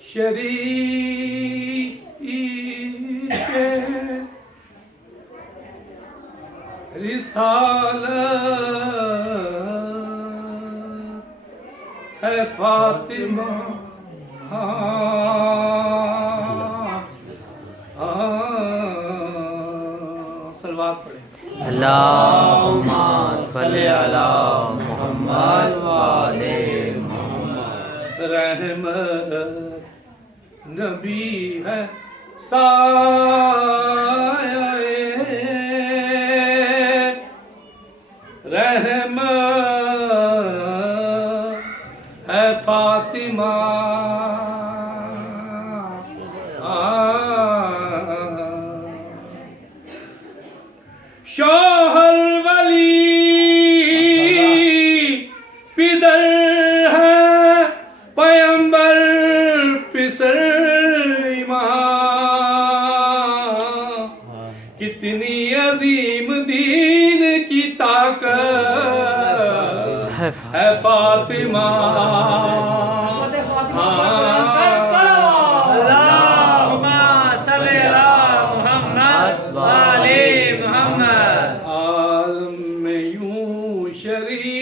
شریک رسالت ہے فاطمہ صلوات پڑھیں اللہم صلی علی محمد وآلِ محمد رحمت نبی ہے سایہ رحمت ہے فاطمہ شوہر ولی پدر ہے پیمبر پسر امام کتنی عظیم دین کی طاقت ہے فاطمہ اللہم صلی علی محمد وآلِ محمد عالم میں یوں شریک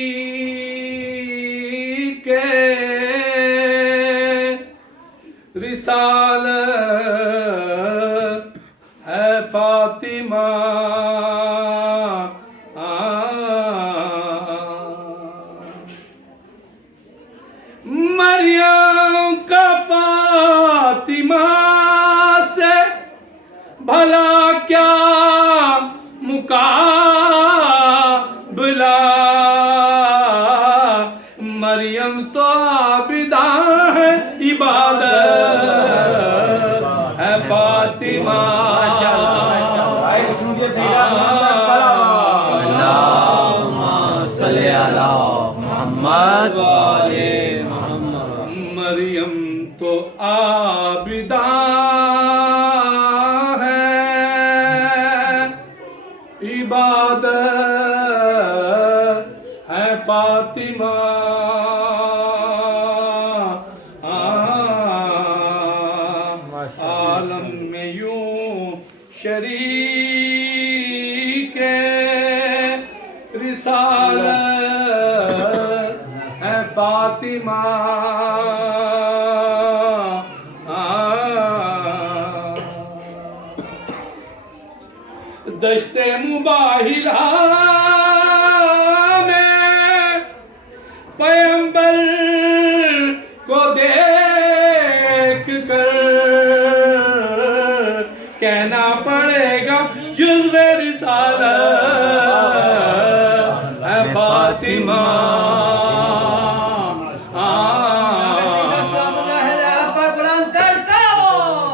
رسالت ہے فاطمہ مریم کا فاطمہ سے بھلا کیا مقابلہ مریم تو عابدہ ہے عبادت ہے فاطمہ اللہم صلی علی محمد وآلِ محمد مریم تو عابدہ ہے عبادت ہے فاطمہ عالم میں یوں شریک رسالت ہے فاطمہ دشت مباہلہ میں پیمبر کو دیکھ کر کہنا پڑے گا جزو رسالت ہے فاطمہ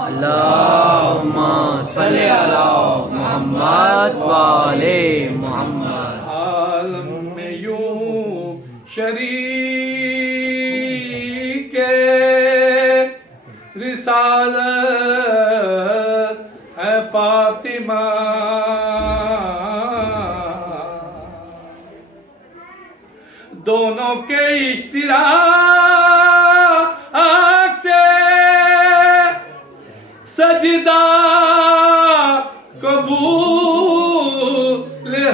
اللہم صلی علی محمد وآلِ محمد عالم میں یوں شریک رسالت ہے فاطمہ دونوں کے اشتراک سے سجدہ قبول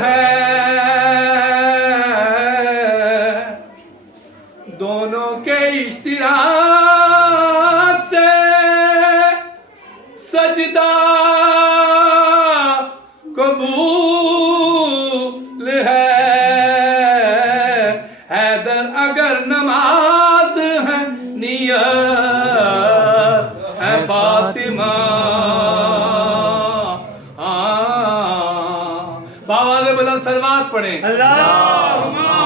ہے دونوں کے اشتراک سے سجدہ قبول ہے حیدر اگر نماز ہے نیت ہے فاطمہ بابا نے بلند سلوات پڑھیں اللہم